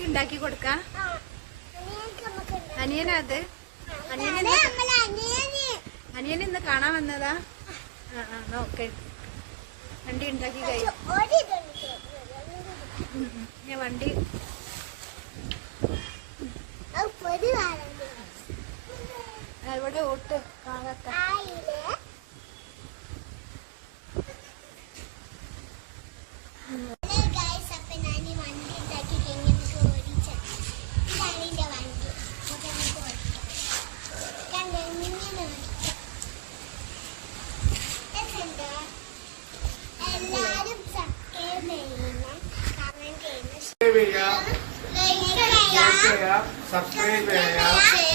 അനിയനക്ക് ഉണ്ടാക്കി കൊടുക്കാം. അനിയനത് അനിയൻ ഇന്ന് കാണാൻ വന്നതാ. ഓക്കെ, വണ്ടി ഉണ്ടാക്കി കഴിഞ്ഞു. വണ്ടി ഇവിടെ ഓട്ട് കാണാത്ത सब्सक्राइब